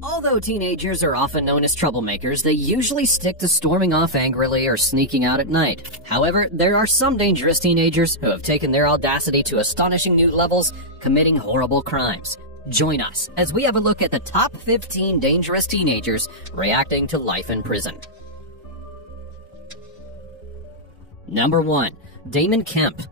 Although teenagers are often known as troublemakers, they usually stick to storming off angrily or sneaking out at night. However, there are some dangerous teenagers who have taken their audacity to astonishing new levels, committing horrible crimes. Join us as we have a look at the top 15 dangerous teenagers reacting to life in prison. Number 1. Damon Kemp.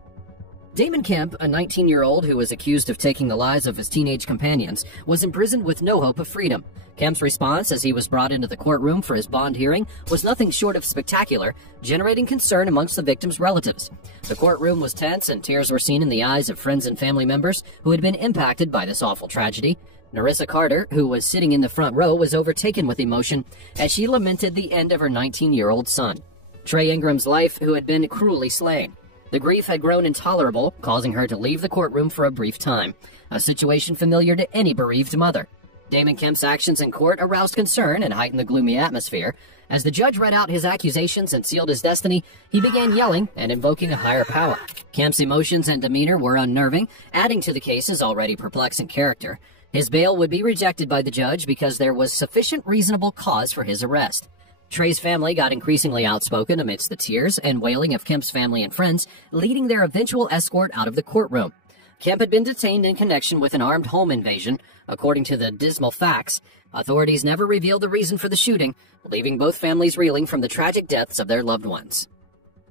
Damon Kemp, a 19-year-old who was accused of taking the lives of his teenage companions, was imprisoned with no hope of freedom. Kemp's response as he was brought into the courtroom for his bond hearing was nothing short of spectacular, generating concern amongst the victim's relatives. The courtroom was tense and tears were seen in the eyes of friends and family members who had been impacted by this awful tragedy. Narissa Carter, who was sitting in the front row, was overtaken with emotion as she lamented the end of her 19-year-old son, Trey Ingram's life, who had been cruelly slain. The grief had grown intolerable, causing her to leave the courtroom for a brief time, a situation familiar to any bereaved mother. Damon Kemp's actions in court aroused concern and heightened the gloomy atmosphere. As the judge read out his accusations and sealed his destiny, he began yelling and invoking a higher power. Kemp's emotions and demeanor were unnerving, adding to the case's already perplexing character. His bail would be rejected by the judge because there was sufficient reasonable cause for his arrest. Trey's family got increasingly outspoken amidst the tears and wailing of Kemp's family and friends, leading their eventual escort out of the courtroom. Kemp had been detained in connection with an armed home invasion. According to the dismal facts, authorities never revealed the reason for the shooting, leaving both families reeling from the tragic deaths of their loved ones.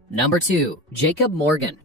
Number 2. Jacob Morgan.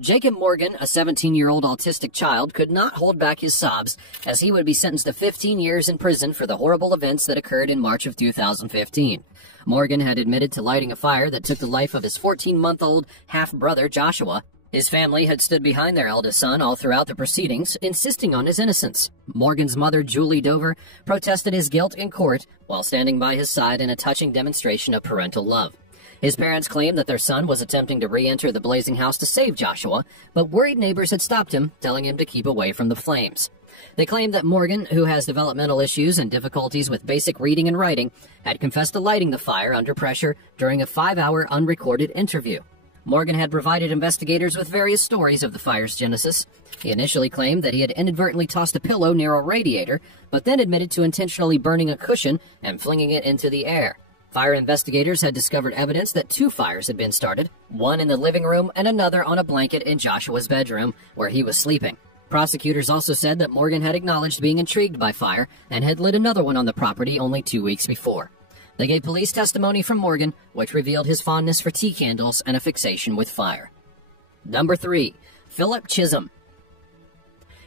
Jacob Morgan, a 17-year-old autistic child, could not hold back his sobs as he would be sentenced to 15 years in prison for the horrible events that occurred in March of 2015. Morgan had admitted to lighting a fire that took the life of his 14-month-old half-brother, Joshua. His family had stood behind their eldest son all throughout the proceedings, insisting on his innocence. Morgan's mother, Julie Dover, protested his guilt in court while standing by his side in a touching demonstration of parental love. His parents claimed that their son was attempting to re-enter the blazing house to save Joshua, but worried neighbors had stopped him, telling him to keep away from the flames. They claimed that Morgan, who has developmental issues and difficulties with basic reading and writing, had confessed to lighting the fire under pressure during a 5-hour unrecorded interview. Morgan had provided investigators with various stories of the fire's genesis. He initially claimed that he had inadvertently tossed a pillow near a radiator, but then admitted to intentionally burning a cushion and flinging it into the air. Fire investigators had discovered evidence that 2 fires had been started, one in the living room and another on a blanket in Joshua's bedroom, where he was sleeping. Prosecutors also said that Morgan had acknowledged being intrigued by fire and had lit another one on the property only 2 weeks before. They gave police testimony from Morgan, which revealed his fondness for tea candles and a fixation with fire. Number 3. Philip Chisholm.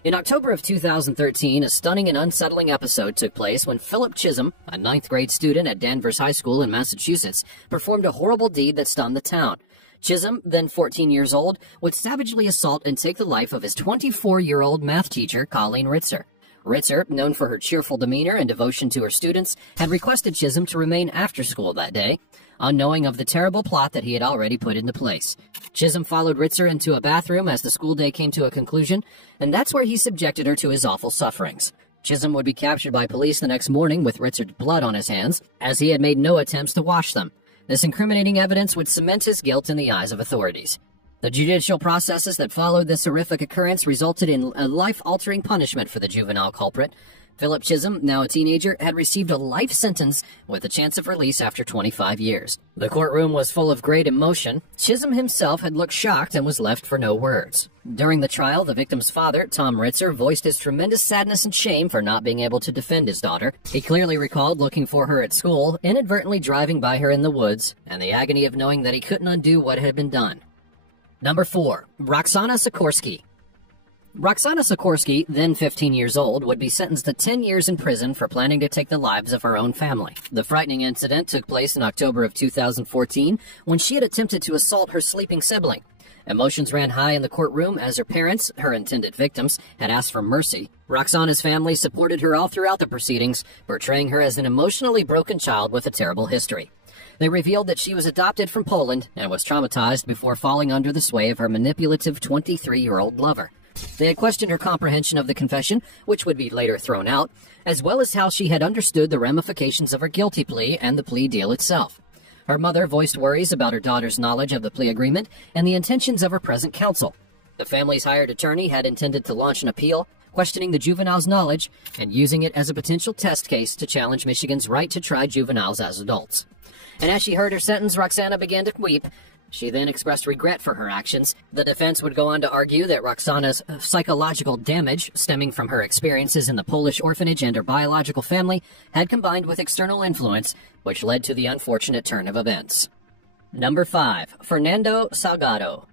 In October of 2013, a stunning and unsettling episode took place when Philip Chisholm, a 9th grade student at Danvers High School in Massachusetts, performed a horrible deed that stunned the town. Chisholm, then 14 years old, would savagely assault and take the life of his 24-year-old math teacher, Colleen Ritzer. Ritzer, known for her cheerful demeanor and devotion to her students, had requested Chisholm to remain after school that day, unknowing of the terrible plot that he had already put into place. Chisholm followed Ritzer into a bathroom as the school day came to a conclusion, and that's where he subjected her to his awful sufferings. Chisholm would be captured by police the next morning with Ritzer's blood on his hands, as he had made no attempts to wash them. This incriminating evidence would cement his guilt in the eyes of authorities. The judicial processes that followed this horrific occurrence resulted in a life-altering punishment for the juvenile culprit. Philip Chisholm, now a teenager, had received a life sentence with a chance of release after 25 years. The courtroom was full of great emotion. Chisholm himself had looked shocked and was left for no words. During the trial, the victim's father, Tom Ritzer, voiced his tremendous sadness and shame for not being able to defend his daughter. He clearly recalled looking for her at school, inadvertently driving by her in the woods, and the agony of knowing that he couldn't undo what had been done. Number 4. Roxana Sikorsky. Roxana Sikorsky, then 15 years old, would be sentenced to 10 years in prison for planning to take the lives of her own family. The frightening incident took place in October of 2014 when she had attempted to assault her sleeping sibling. Emotions ran high in the courtroom as her parents, her intended victims, had asked for mercy. Roxana's family supported her all throughout the proceedings, portraying her as an emotionally broken child with a terrible history. They revealed that she was adopted from Poland and was traumatized before falling under the sway of her manipulative 23-year-old lover. They had questioned her comprehension of the confession, which would be later thrown out, as well as how she had understood the ramifications of her guilty plea and the plea deal itself. Her mother voiced worries about her daughter's knowledge of the plea agreement and the intentions of her present counsel. The family's hired attorney had intended to launch an appeal, questioning the juvenile's knowledge and using it as a potential test case to challenge Michigan's right to try juveniles as adults. And as she heard her sentence, Roxana began to weep. She then expressed regret for her actions. The defense would go on to argue that Roxana's psychological damage, stemming from her experiences in the Polish orphanage and her biological family, had combined with external influence, which led to the unfortunate turn of events. Number 5. Fernando Salgado.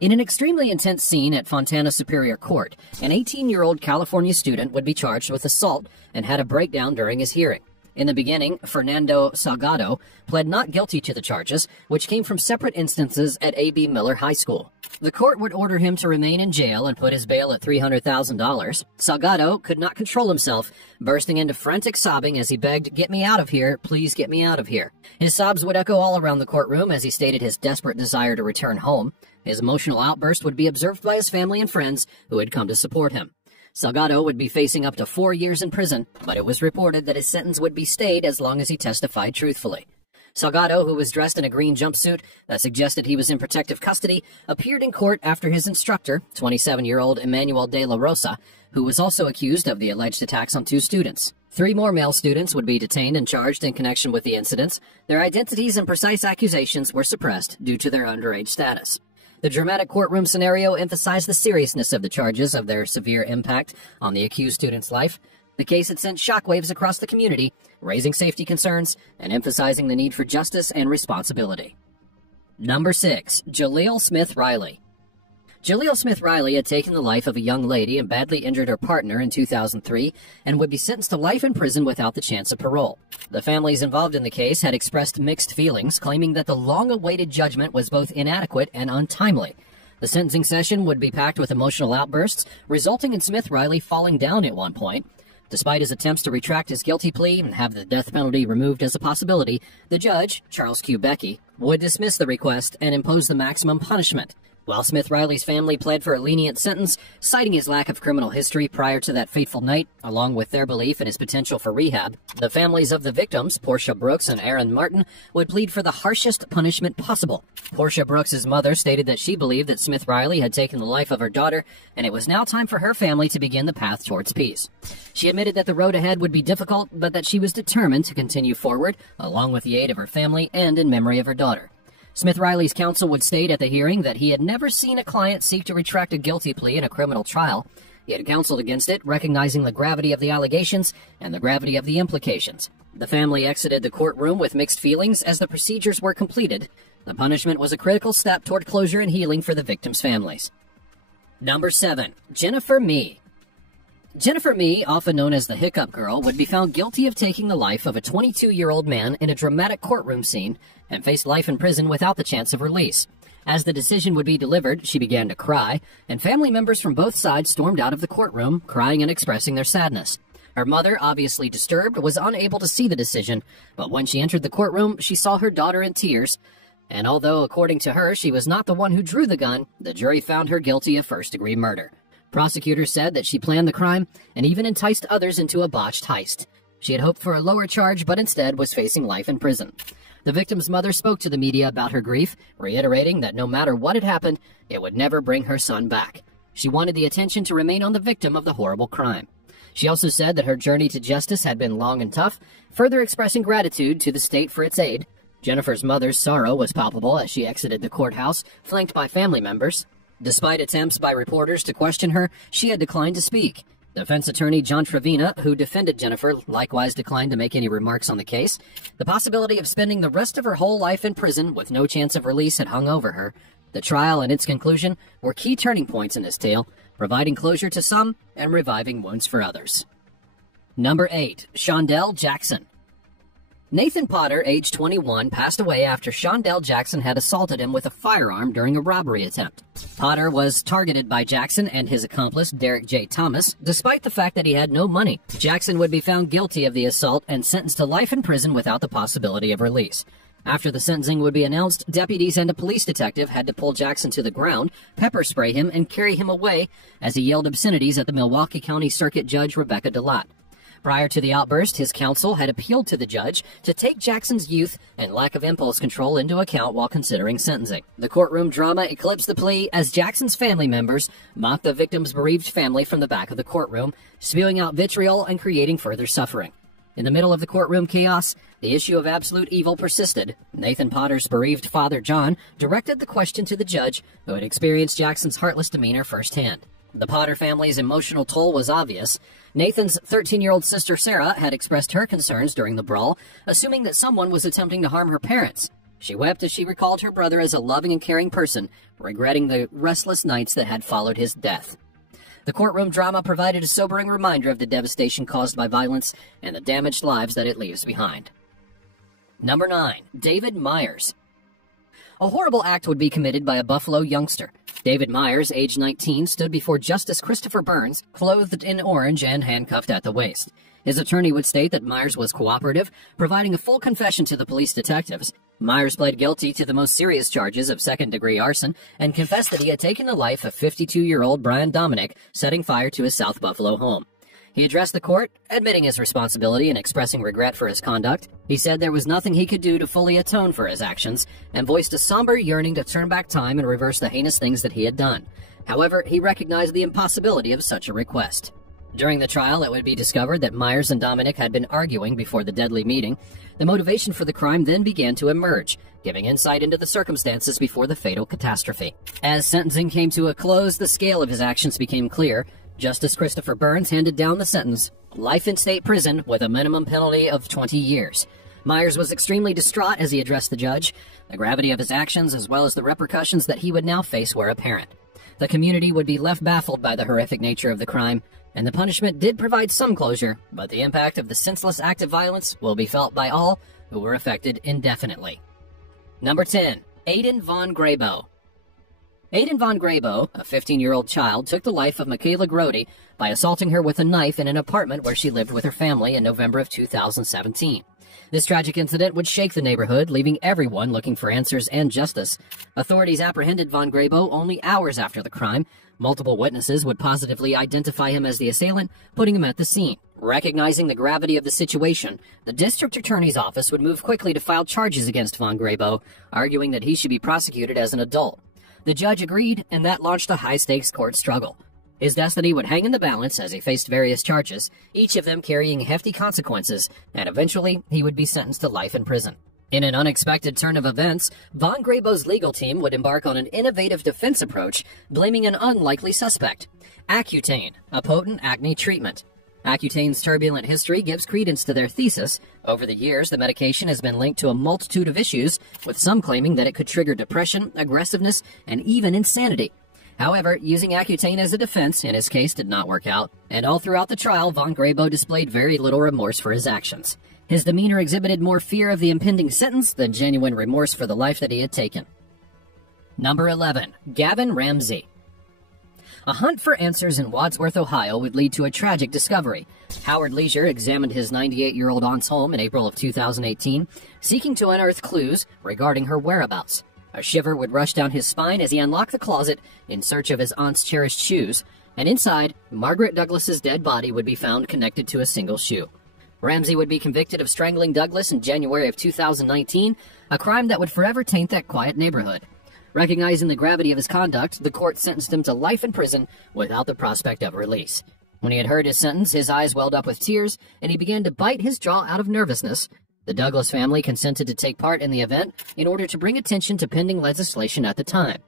In an extremely intense scene at Fontana Superior Court, an 18-year-old California student would be charged with assault and had a breakdown during his hearing. In the beginning, Fernando Salgado pled not guilty to the charges, which came from separate instances at A.B. Miller High School. The court would order him to remain in jail and put his bail at $300,000. Salgado could not control himself, bursting into frantic sobbing as he begged, "Get me out of here, please get me out of here." His sobs would echo all around the courtroom as he stated his desperate desire to return home. His emotional outburst would be observed by his family and friends who had come to support him. Salgado would be facing up to 4 years in prison, but it was reported that his sentence would be stayed as long as he testified truthfully. Salgado, who was dressed in a green jumpsuit that suggested he was in protective custody, appeared in court after his instructor, 27-year-old Emmanuel de la Rosa, who was also accused of the alleged attacks on 2 students. 3 more male students would be detained and charged in connection with the incidents. Their identities and precise accusations were suppressed due to their underage status. The dramatic courtroom scenario emphasized the seriousness of the charges of their severe impact on the accused student's life. The case had sent shockwaves across the community, raising safety concerns and emphasizing the need for justice and responsibility. Number 6. Jaleel Smith Riley. Jaleel Smith Riley had taken the life of a young lady and badly injured her partner in 2003 and would be sentenced to life in prison without the chance of parole. The families involved in the case had expressed mixed feelings, claiming that the long-awaited judgment was both inadequate and untimely. The sentencing session would be packed with emotional outbursts, resulting in Smith Riley falling down at one point. Despite his attempts to retract his guilty plea and have the death penalty removed as a possibility, the judge, Charles Q. Becky, would dismiss the request and impose the maximum punishment. While Smith Riley's family pled for a lenient sentence, citing his lack of criminal history prior to that fateful night, along with their belief in his potential for rehab, the families of the victims, Portia Brooks and Aaron Martin, would plead for the harshest punishment possible. Portia Brooks' mother stated that she believed that Smith Riley had taken the life of her daughter, and it was now time for her family to begin the path towards peace. She admitted that the road ahead would be difficult, but that she was determined to continue forward, along with the aid of her family and in memory of her daughter. Smith Riley's counsel would state at the hearing that he had never seen a client seek to retract a guilty plea in a criminal trial. He had counseled against it, recognizing the gravity of the allegations and the gravity of the implications. The family exited the courtroom with mixed feelings as the procedures were completed. The punishment was a critical step toward closure and healing for the victims' families. Number 7. Jennifer Mee. Jennifer Mee, often known as the Hiccup Girl, would be found guilty of taking the life of a 22-year-old man in a dramatic courtroom scene and faced life in prison without the chance of release. As the decision would be delivered, she began to cry, and family members from both sides stormed out of the courtroom, crying and expressing their sadness. Her mother, obviously disturbed, was unable to see the decision, but when she entered the courtroom, she saw her daughter in tears. And although, according to her, she was not the one who drew the gun, the jury found her guilty of first-degree murder. Prosecutors said that she planned the crime and even enticed others into a botched heist. She had hoped for a lower charge, but instead was facing life in prison. The victim's mother spoke to the media about her grief, reiterating that no matter what had happened, it would never bring her son back. She wanted the attention to remain on the victim of the horrible crime. She also said that her journey to justice had been long and tough, further expressing gratitude to the state for its aid. Jennifer's mother's sorrow was palpable as she exited the courthouse, flanked by family members. Despite attempts by reporters to question her, she had declined to speak. Defense attorney John Trevina, who defended Jennifer, likewise declined to make any remarks on the case. The possibility of spending the rest of her whole life in prison with no chance of release had hung over her. The trial and its conclusion were key turning points in this tale, providing closure to some and reviving wounds for others. Number 8. Shondell Jackson. Nathan Potter, age 21, passed away after Shondell Jackson had assaulted him with a firearm during a robbery attempt. Potter was targeted by Jackson and his accomplice, Derek J. Thomas, despite the fact that he had no money. Jackson would be found guilty of the assault and sentenced to life in prison without the possibility of release. After the sentencing would be announced, deputies and a police detective had to pull Jackson to the ground, pepper spray him, and carry him away as he yelled obscenities at the Milwaukee County Circuit Judge Rebecca DeLotte. Prior to the outburst, his counsel had appealed to the judge to take Jackson's youth and lack of impulse control into account while considering sentencing. The courtroom drama eclipsed the plea as Jackson's family members mocked the victim's bereaved family from the back of the courtroom, spewing out vitriol and creating further suffering. In the middle of the courtroom chaos, the issue of absolute evil persisted. Nathan Potter's bereaved father, John, directed the question to the judge, who had experienced Jackson's heartless demeanor firsthand. The Potter family's emotional toll was obvious. Nathan's 13-year-old sister, Sarah, had expressed her concerns during the brawl, assuming that someone was attempting to harm her parents. She wept as she recalled her brother as a loving and caring person, regretting the restless nights that had followed his death. The courtroom drama provided a sobering reminder of the devastation caused by violence and the damaged lives that it leaves behind. Number 9. David Myers. A horrible act would be committed by a Buffalo youngster. David Myers, age 19, stood before Justice Christopher Burns, clothed in orange and handcuffed at the waist. His attorney would state that Myers was cooperative, providing a full confession to the police detectives. Myers pled guilty to the most serious charges of second-degree arson and confessed that he had taken the life of 52-year-old Brian Dominic, setting fire to his South Buffalo home. He addressed the court, admitting his responsibility and expressing regret for his conduct. He said there was nothing he could do to fully atone for his actions, and voiced a somber yearning to turn back time and reverse the heinous things that he had done. However, he recognized the impossibility of such a request. During the trial, it would be discovered that Myers and Dominic had been arguing before the deadly meeting. The motivation for the crime then began to emerge, giving insight into the circumstances before the fatal catastrophe. As sentencing came to a close, the scale of his actions became clear. Justice Christopher Burns handed down the sentence, life in state prison with a minimum penalty of 20 years. Myers was extremely distraught as he addressed the judge. The gravity of his actions, as well as the repercussions that he would now face, were apparent. The community would be left baffled by the horrific nature of the crime, and the punishment did provide some closure, but the impact of the senseless act of violence will be felt by all who were affected indefinitely. Number 10. Aidan Von Grabo. Aidan Von Grabo, a 15-year-old child, took the life of Michaela Grody by assaulting her with a knife in an apartment where she lived with her family in November of 2017. This tragic incident would shake the neighborhood, leaving everyone looking for answers and justice. Authorities apprehended Von Grabo only hours after the crime. Multiple witnesses would positively identify him as the assailant, putting him at the scene. Recognizing the gravity of the situation, the district attorney's office would move quickly to file charges against Von Grabo, arguing that he should be prosecuted as an adult. The judge agreed, and that launched a high-stakes court struggle. His destiny would hang in the balance as he faced various charges, each of them carrying hefty consequences, and eventually he would be sentenced to life in prison. In an unexpected turn of events, Von Grabo's legal team would embark on an innovative defense approach, blaming an unlikely suspect: Accutane, a potent acne treatment. Accutane's turbulent history gives credence to their thesis. Over the years, the medication has been linked to a multitude of issues, with some claiming that it could trigger depression, aggressiveness, and even insanity. However, using Accutane as a defense in his case did not work out, and all throughout the trial, Von Grabo displayed very little remorse for his actions. His demeanor exhibited more fear of the impending sentence than genuine remorse for the life that he had taken. Number 11. Gavin Ramsey. A hunt for answers in Wadsworth, Ohio would lead to a tragic discovery. Howard Leisure examined his 98-year-old aunt's home in April of 2018, seeking to unearth clues regarding her whereabouts. A shiver would rush down his spine as he unlocked the closet in search of his aunt's cherished shoes, and inside, Margaret Douglas's dead body would be found connected to a single shoe. Ramsey would be convicted of strangling Douglas in January of 2019, a crime that would forever taint that quiet neighborhood. Recognizing the gravity of his conduct, the court sentenced him to life in prison without the prospect of release. When he had heard his sentence, his eyes welled up with tears, and he began to bite his jaw out of nervousness. The Douglas family consented to take part in the event in order to bring attention to pending legislation at the time.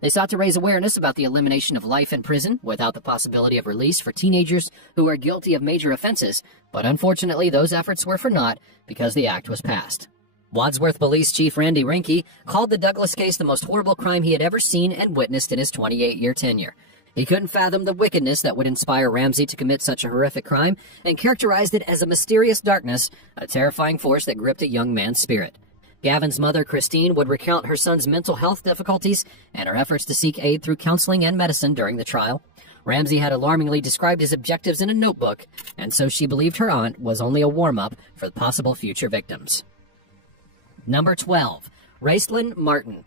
They sought to raise awareness about the elimination of life in prison without the possibility of release for teenagers who are guilty of major offenses, but unfortunately those efforts were for naught because the act was passed. Wadsworth Police Chief Randy Rinke called the Douglas case the most horrible crime he had ever seen and witnessed in his 28-year tenure. He couldn't fathom the wickedness that would inspire Ramsey to commit such a horrific crime and characterized it as a mysterious darkness, a terrifying force that gripped a young man's spirit. Gavin's mother, Christine, would recount her son's mental health difficulties and her efforts to seek aid through counseling and medicine during the trial. Ramsey had alarmingly described his objectives in a notebook, and so she believed her aunt was only a warm-up for possible future victims. Number 12. Raceland Martin.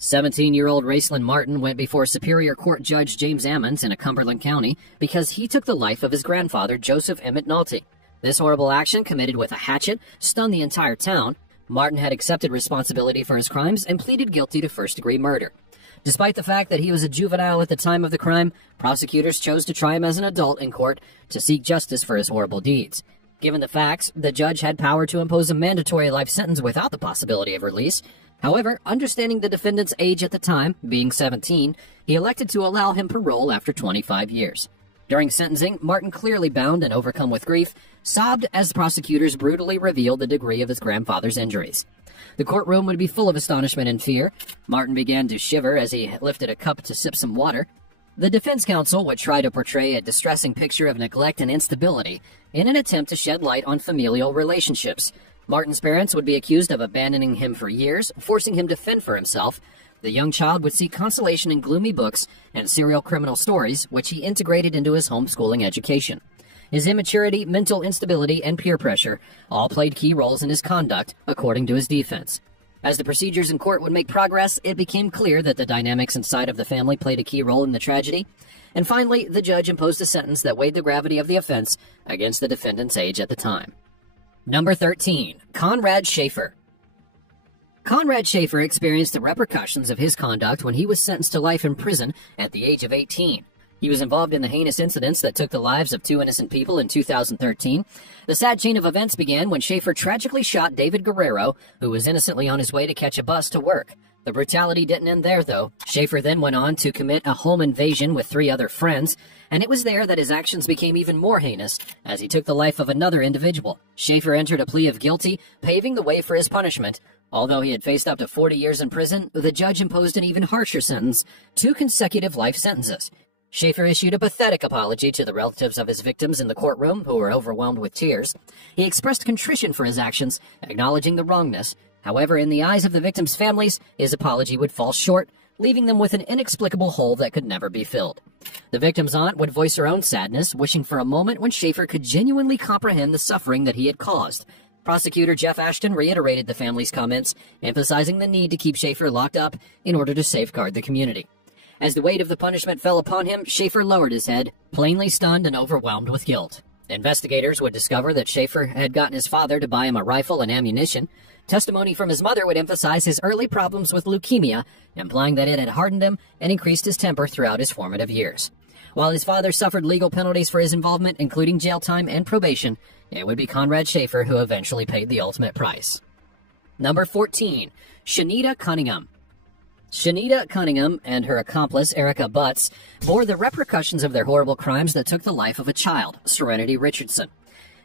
17-year-old Raceland Martin went before Superior Court Judge James Ammons in Cumberland County because he took the life of his grandfather, Joseph Emmett Nulty. This horrible action, committed with a hatchet, stunned the entire town. Martin had accepted responsibility for his crimes and pleaded guilty to first-degree murder. Despite the fact that he was a juvenile at the time of the crime, prosecutors chose to try him as an adult in court to seek justice for his horrible deeds. Given the facts, the judge had power to impose a mandatory life sentence without the possibility of release. However, understanding the defendant's age at the time, being 17, he elected to allow him parole after 25 years. During sentencing, Martin, clearly bound and overcome with grief, sobbed as prosecutors brutally revealed the degree of his grandfather's injuries. The courtroom would be full of astonishment and fear. Martin began to shiver as he lifted a cup to sip some water. The defense counsel would try to portray a distressing picture of neglect and instability in an attempt to shed light on familial relationships. Martin's parents would be accused of abandoning him for years, forcing him to fend for himself. The young child would seek consolation in gloomy books and serial criminal stories, which he integrated into his homeschooling education. His immaturity, mental instability, and peer pressure all played key roles in his conduct, according to his defense. As the procedures in court would make progress, it became clear that the dynamics inside of the family played a key role in the tragedy. And finally, the judge imposed a sentence that weighed the gravity of the offense against the defendant's age at the time. Number 13. Conrad Schaefer. Conrad Schaefer experienced the repercussions of his conduct when he was sentenced to life in prison at the age of 18. He was involved in the heinous incidents that took the lives of 2 innocent people in 2013. The sad chain of events began when Schaefer tragically shot David Guerrero, who was innocently on his way to catch a bus to work. The brutality didn't end there, though. Schaefer then went on to commit a home invasion with 3 other friends, and it was there that his actions became even more heinous as he took the life of another individual. Schaefer entered a plea of guilty, paving the way for his punishment. Although he had faced up to 40 years in prison, the judge imposed an even harsher sentence, 2 consecutive life sentences. Schaefer issued a pathetic apology to the relatives of his victims in the courtroom, who were overwhelmed with tears. He expressed contrition for his actions, acknowledging the wrongness. However, in the eyes of the victims' families, his apology would fall short, leaving them with an inexplicable hole that could never be filled. The victim's aunt would voice her own sadness, wishing for a moment when Schaefer could genuinely comprehend the suffering that he had caused. Prosecutor Jeff Ashton reiterated the family's comments, emphasizing the need to keep Schaefer locked up in order to safeguard the community. As the weight of the punishment fell upon him, Schaefer lowered his head, plainly stunned and overwhelmed with guilt. Investigators would discover that Schaefer had gotten his father to buy him a rifle and ammunition. Testimony from his mother would emphasize his early problems with leukemia, implying that it had hardened him and increased his temper throughout his formative years. While his father suffered legal penalties for his involvement, including jail time and probation, it would be Conrad Schaefer who eventually paid the ultimate price. Number 14. Shanita Cunningham. Shanita Cunningham and her accomplice, Erica Butts, bore the repercussions of their horrible crimes that took the life of a child, Serenity Richardson.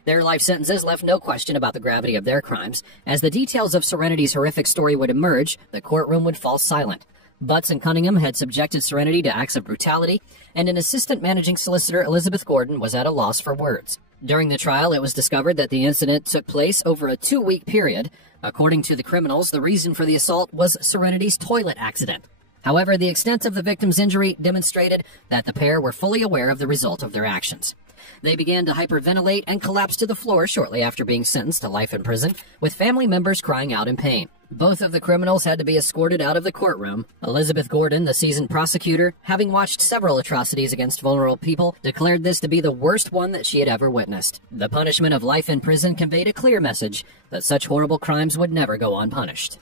Their life sentences left no question about the gravity of their crimes. As the details of Serenity's horrific story would emerge, the courtroom would fall silent. Butts and Cunningham had subjected Serenity to acts of brutality, and an assistant managing solicitor, Elizabeth Gordon, was at a loss for words. During the trial, it was discovered that the incident took place over a 2-week period. According to the criminals, the reason for the assault was Serenity's toilet accident. However, the extent of the victim's injury demonstrated that the pair were fully aware of the result of their actions. They began to hyperventilate and collapse to the floor shortly after being sentenced to life in prison, with family members crying out in pain. Both of the criminals had to be escorted out of the courtroom. Elizabeth Gordon, the seasoned prosecutor, having watched several atrocities against vulnerable people, declared this to be the worst one that she had ever witnessed. The punishment of life in prison conveyed a clear message that such horrible crimes would never go unpunished.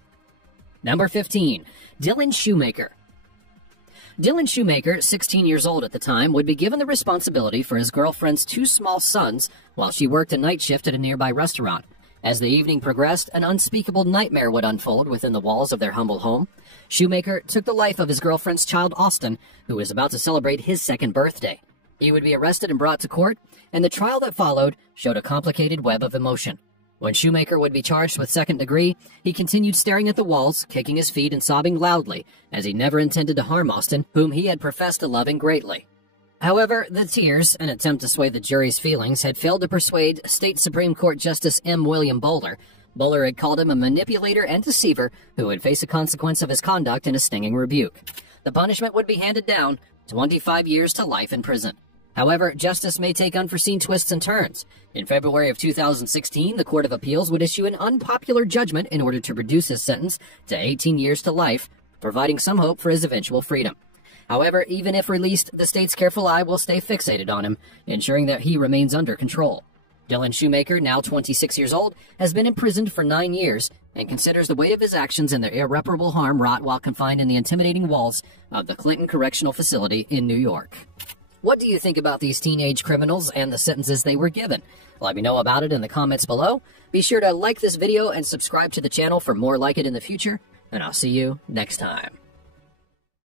Number 15. Dylan Shoemaker. Dylan Shoemaker, 16 years old at the time, would be given the responsibility for his girlfriend's 2 small sons while she worked a night shift at a nearby restaurant. As the evening progressed, an unspeakable nightmare would unfold within the walls of their humble home. Shoemaker took the life of his girlfriend's child, Austin, who was about to celebrate his 2nd birthday. He would be arrested and brought to court, and the trial that followed showed a complicated web of emotion. When Shoemaker would be charged with 2nd degree, he continued staring at the walls, kicking his feet and sobbing loudly, as he never intended to harm Austin, whom he had professed to loving greatly. However, the tears, an attempt to sway the jury's feelings, had failed to persuade State Supreme Court Justice M. William Bowler. Bowler had called him a manipulator and deceiver who would face a consequence of his conduct in a stinging rebuke. The punishment would be handed down, 25 years to life in prison. However, justice may take unforeseen twists and turns. In February of 2016, the Court of Appeals would issue an unpopular judgment in order to reduce his sentence to 18 years to life. providing some hope for his eventual freedom. However, even if released, the state's careful eye will stay fixated on him, ensuring that he remains under control. Dylan Shoemaker, now 26 years old, has been imprisoned for 9 years and considers the weight of his actions and their irreparable harm wrought while confined in the intimidating walls of the Clinton Correctional Facility in New York. What do you think about these teenage criminals and the sentences they were given? Let me know about it in the comments below. Be sure to like this video and subscribe to the channel for more like it in the future, and I'll see you next time.